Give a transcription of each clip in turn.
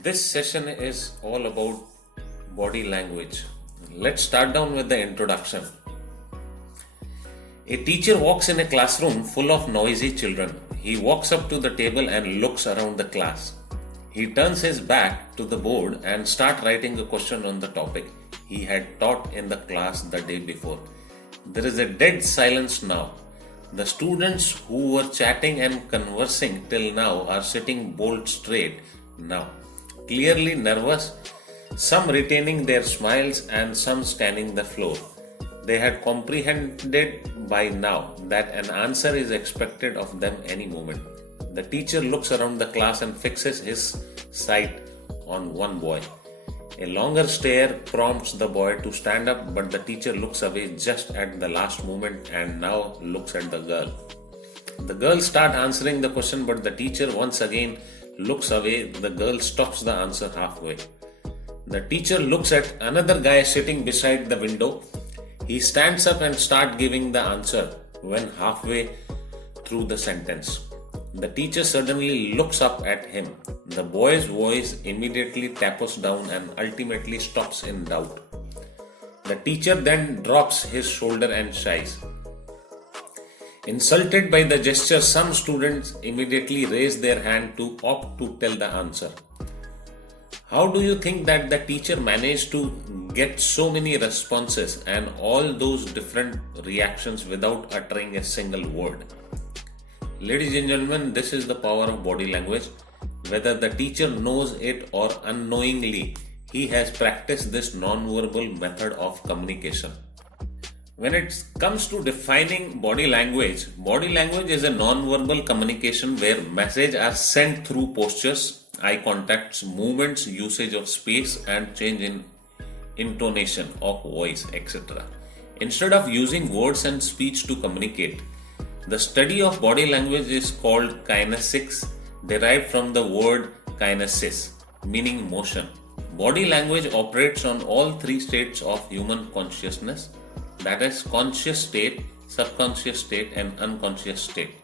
This session is all about body language. Let's start down with the introduction. A teacher walks in a classroom full of noisy children. He walks up to the table and looks around the class. He turns his back to the board and starts writing a question on the topic he had taught in the class the day before. There is a dead silence now. The students who were chatting and conversing till now are sitting bolt straight now, clearly nervous, some retaining their smiles and some scanning the floor. They had comprehended by now that an answer is expected of them any moment. The teacher looks around the class and fixes his sight on one boy. A longer stare prompts the boy to stand up, but the teacher looks away just at the last moment and now looks at the girl. The girl starts answering the question, but the teacher once again looks away. The girl stops the answer halfway. The teacher looks at another guy sitting beside the window. He stands up and starts giving the answer when halfway through the sentence. The teacher suddenly looks up at him. The boy's voice immediately tapers down and ultimately stops in doubt. The teacher then drops his shoulder and sighs. Insulted by the gesture, some students immediately raise their hand to opt to tell the answer. How do you think that the teacher managed to get so many responses and all those different reactions without uttering a single word? Ladies and gentlemen, this is the power of body language. Whether the teacher knows it or unknowingly, he has practiced this non-verbal method of communication. When it comes to defining body language is a non-verbal communication where messages are sent through postures, eye contacts, movements, usage of space, and change in intonation of voice, etc. Instead of using words and speech to communicate, the study of body language is called kinesics, derived from the word kinesis, meaning motion. Body language operates on all three states of human consciousness, that is, conscious state, subconscious state, and unconscious state.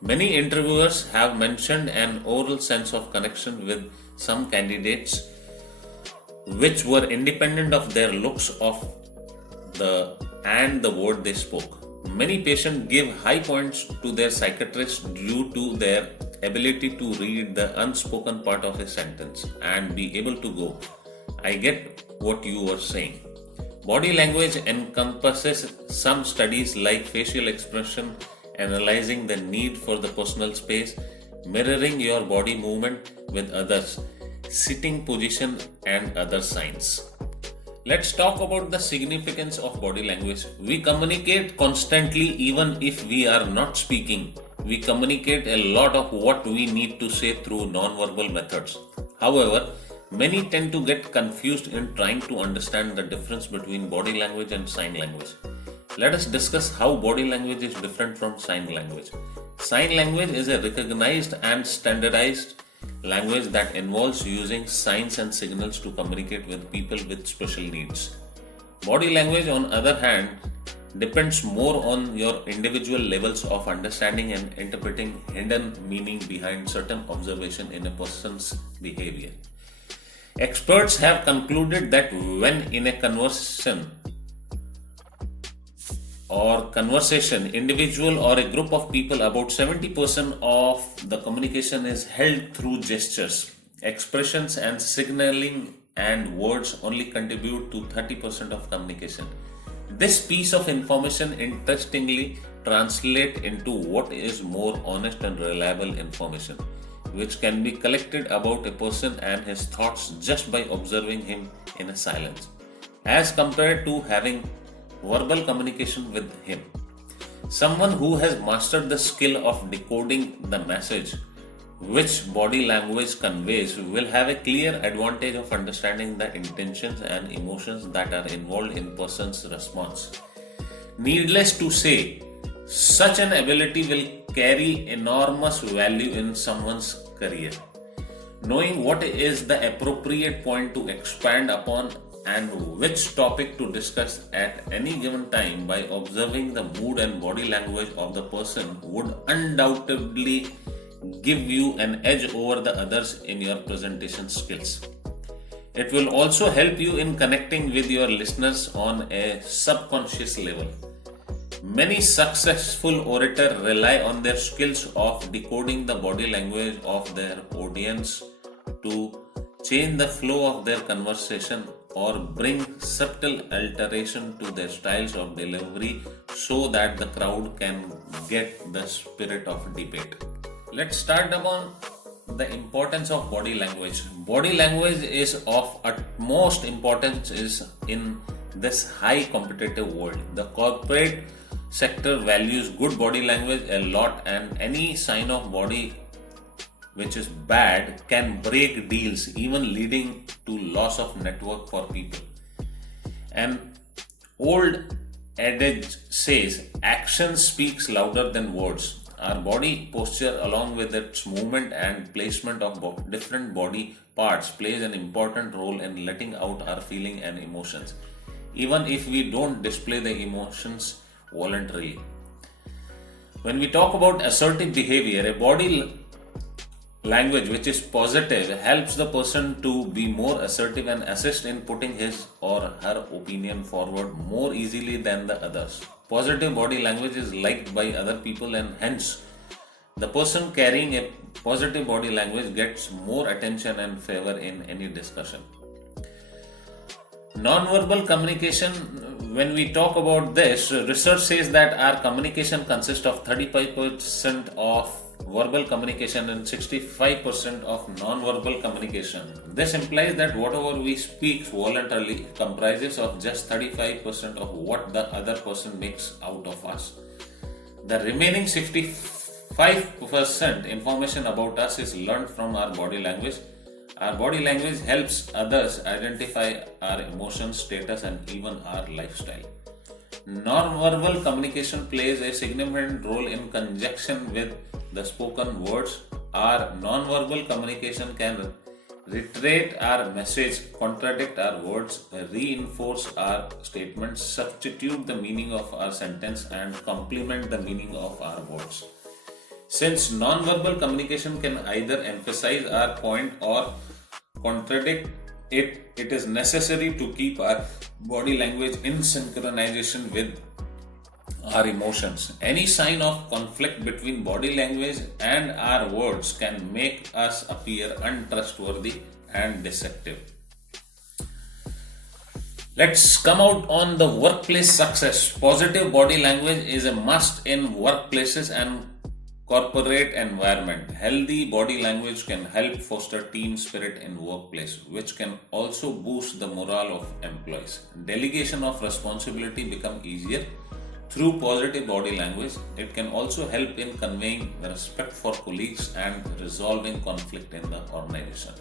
Many interviewers have mentioned an oral sense of connection with some candidates which were independent of their looks of and the word they spoke. Many patients give high points to their psychiatrist due to their ability to read the unspoken part of a sentence and be able to go, I get what you were saying. Body language encompasses some studies like facial expression, analyzing the need for the personal space, mirroring your body movement with others, sitting position, and other signs. Let's talk about the significance of body language. We communicate constantly even if we are not speaking. We communicate a lot of what we need to say through non-verbal methods. However, many tend to get confused in trying to understand the difference between body language and sign language. Let us discuss how body language is different from sign language. Sign language is a recognized and standardized language that involves using signs and signals to communicate with people with special needs. Body language, on the other hand, depends more on your individual levels of understanding and interpreting hidden meaning behind certain observation in a person's behavior. Experts have concluded that when in a conversation, individual or a group of people, about 70% of the communication is held through gestures, expressions, and signaling, and words only contribute to 30% of communication. This piece of information interestingly translates into what is more honest and reliable information, which can be collected about a person and his thoughts just by observing him in a silence, as compared to having verbal communication with him. Someone who has mastered the skill of decoding the message which body language conveys will have a clear advantage of understanding the intentions and emotions that are involved in person's response. Needless to say, such an ability will carry enormous value in someone's career. Knowing what is the appropriate point to expand upon and which topic to discuss at any given time by observing the mood and body language of the person would undoubtedly give you an edge over the others in your presentation skills. It will also help you in connecting with your listeners on a subconscious level. Many successful orators rely on their skills of decoding the body language of their audience to change the flow of their conversation or bring subtle alteration to their styles of delivery so that the crowd can get the spirit of debate. Let's start upon the importance of body language. Body language is of utmost importance in this high competitive world. The corporate sector values good body language a lot, and any sign of body which is bad can break deals, even leading to loss of network for people. An old adage says action speaks louder than words. Our body posture, along with its movement and placement of different body parts, plays an important role in letting out our feeling and emotions, even if we don't display the emotions voluntarily. When we talk about assertive behavior, a body language which is positive helps the person to be more assertive and assist in putting his or her opinion forward more easily than the others. Positive body language is liked by other people, and hence the person carrying a positive body language gets more attention and favor in any discussion. Non-verbal communication, when we talk about this, research says that our communication consists of 35% of verbal communication and 65% of non-verbal communication. This implies that whatever we speak voluntarily comprises of just 35% of what the other person makes out of us. The remaining 65% information about us is learned from our body language. Our body language helps others identify our emotions, status, and even our lifestyle. Non-verbal communication plays a significant role in conjunction with the spoken words. Our non-verbal communication can reiterate our message, contradict our words, reinforce our statements, substitute the meaning of our sentence, and complement the meaning of our words. Since non-verbal communication can either emphasize our point or contradict it, it is necessary to keep our body language in synchronization with our emotions. Any sign of conflict between body language and our words can make us appear untrustworthy and deceptive. Let's come out on the workplace success. Positive body language is a must in workplaces and corporate environment. Healthy body language can help foster team spirit in workplace, which can also boost the morale of employees. Delegation of responsibility become easier through positive body language. It can also help in conveying respect for colleagues and resolving conflict in the organization.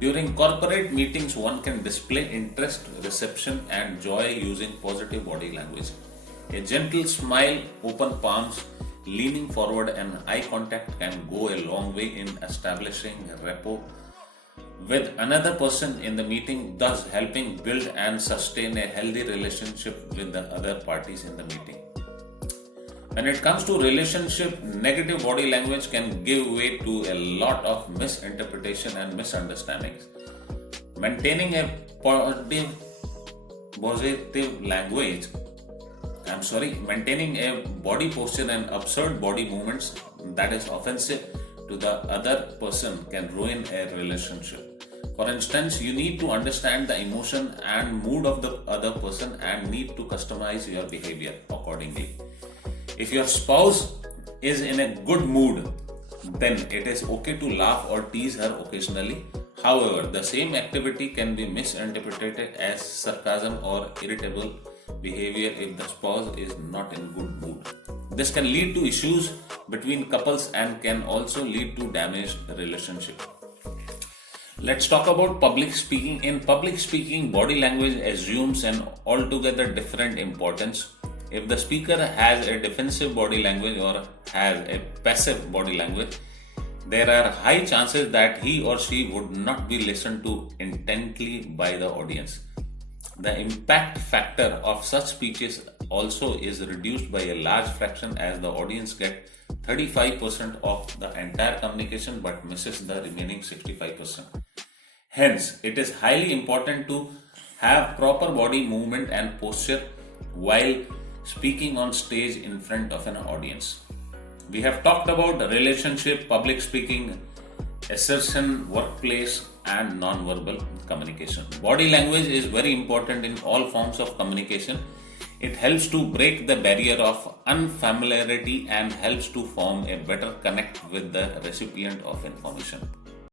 During corporate meetings, one can display interest, reception, and joy using positive body language. A gentle smile, open palms, leaning forward, and eye contact can go a long way in establishing rapport with another person in the meeting, thus helping build and sustain a healthy relationship with the other parties in the meeting. When it comes to relationship, negative body language can give way to a lot of misinterpretation and misunderstandings. Maintaining a maintaining a body posture and absurd body movements that is offensive to the other person can ruin a relationship. For instance, you need to understand the emotion and mood of the other person and need to customize your behavior accordingly. If your spouse is in a good mood, then it is okay to laugh or tease her occasionally. However, the same activity can be misinterpreted as sarcasm or irritable behavior if the spouse is not in good mood. This can lead to issues between couples and can also lead to damaged relationship. Let's talk about public speaking. In public speaking, body language assumes an altogether different importance. If the speaker has a defensive body language or has a passive body language, there are high chances that he or she would not be listened to intently by the audience. The impact factor of such speeches also is reduced by a large fraction as the audience get 35% of the entire communication but misses the remaining 65%. Hence, it is highly important to have proper body movement and posture while speaking on stage in front of an audience. We have talked about relationship, public speaking, assertion, workplace, and non-verbal communication. Body language is very important in all forms of communication. It helps to break the barrier of unfamiliarity and helps to form a better connect with the recipient of information.